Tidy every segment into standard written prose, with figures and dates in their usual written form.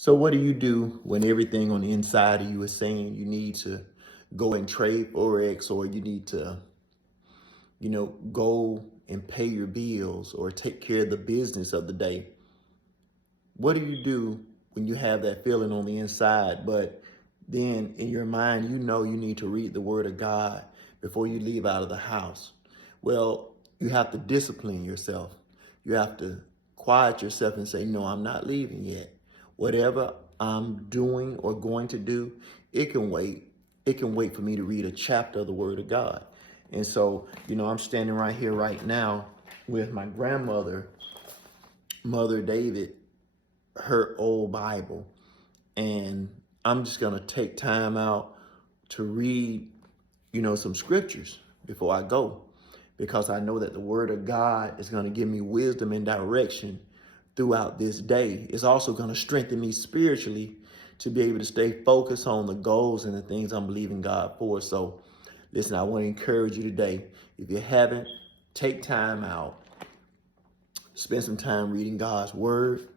So what do you do when everything on the inside of you is saying you need to go and trade Forex, or you need to, go and pay your bills or take care of the business of the day? What do you do when you have that feeling on the inside, but then in your mind, you need to read the word of God before you leave out of the house? Well, you have to discipline yourself. You have to quiet yourself and say, no, I'm not leaving yet. Whatever I'm doing or going to do, it can wait. It can wait for me to read a chapter of the word of God. And so, I'm standing right here right now with my grandmother, Mother David, her old Bible. And I'm just going to take time out to read, some scriptures before I go, because I know that the word of God is going to give me wisdom and direction throughout this day. It's also going to strengthen me spiritually to be able to stay focused on the goals and the things I'm believing God for. So listen, I want to encourage you today. If you haven't, take time out, spend some time reading God's word.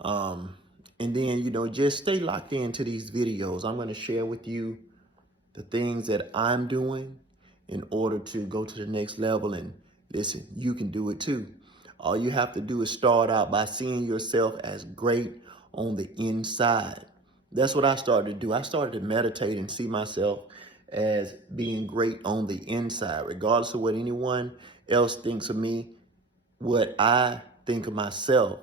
And then, just stay locked into these videos. I'm going to share with you the things that I'm doing in order to go to the next level. And listen, you can do it too. All you have to do is start out by seeing yourself as great on the inside. That's what I started to do. I started to meditate and see myself as being great on the inside, regardless of what anyone else thinks of me. What I think of myself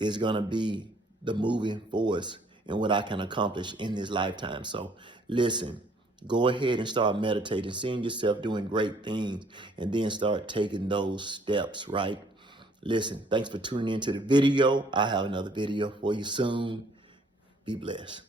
is going to be the moving force and what I can accomplish in this lifetime. So listen, go ahead and start meditating, seeing yourself doing great things, and then start taking those steps, right? Listen, thanks for tuning into the video. I have another video for you soon. Be blessed.